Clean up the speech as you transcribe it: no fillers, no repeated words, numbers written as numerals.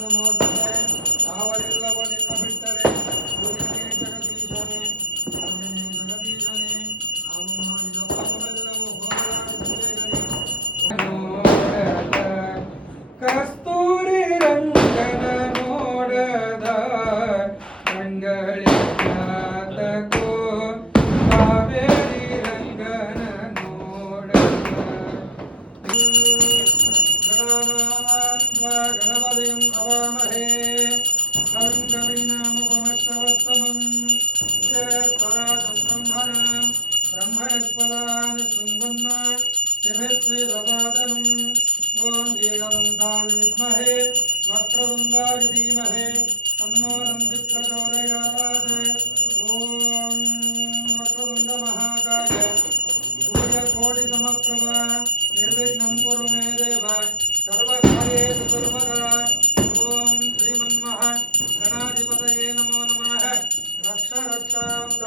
ನಮೋಸ್ತುತೆ ತಾವರಿಲ್ಲವ ನಿನ್ನ ಬಿಟ್ಟರೆ ಸೂರ್ಯನೇ ಜಗದೀಶನೇ ಸೂರ್ಯನೇ ಜಗದೀಶನೇ ನಾವು ಮಾಡಿದ ಪಾಪವೆಲ್ಲವೂ ಹೋಗಲಾಡಿಸಬೇಗನೆ ಕಸ್ತೂರಿ ರಂಗನ ನೋಡದ ರಂಗಳಿ ಜ್ಞಾತಕೋ ಕಾವೇರಿ ರಂಗನ ನೋಡದ ಗಣಪತಿಂ ಅವಾಮಹೇ ಕವಿಂ ಕವೀನಾಮುಪಮಶ್ರವಸ್ತಮಂ ಜ್ಯೇಷ್ಠರಾಜಂ ಬ್ರಹ್ಮಣಸ್ಪದಾನ್ ಶೃಣ್ವನ್ನ ಶಿರಸ್ಸೇ ದದಾತನಂ ಓಂ ಏಕದಂತಾಯ ವಿದ್ಮಹೇ ವಕ್ರತುಂಡಾಯ ಧೀಮಹಿ ತನ್ನೋ ದಂತಿ ಪ್ರಚೋದಯಾತ್ ಓಂ ವಕ್ರತುಂಡ ಮಹಾಕಾಯ ಸೂರ್ಯಕೋಟಿ ಸಮಪ್ರಭ ನಿರ್ವಿಘ್ನಂ ಕುರು ಮೇ ದೇವ ಸರ್ವಕಾರ್ಯೇಷು ಸರ್ವದಾ ಓಂ ಶ್ರೀಮನ್ಮಹ ಗಣಾಧಿಪತಯೇ ನಮೋ ನಮಃ ರಕ್ಷ ರಕ್ಷಾಂಧ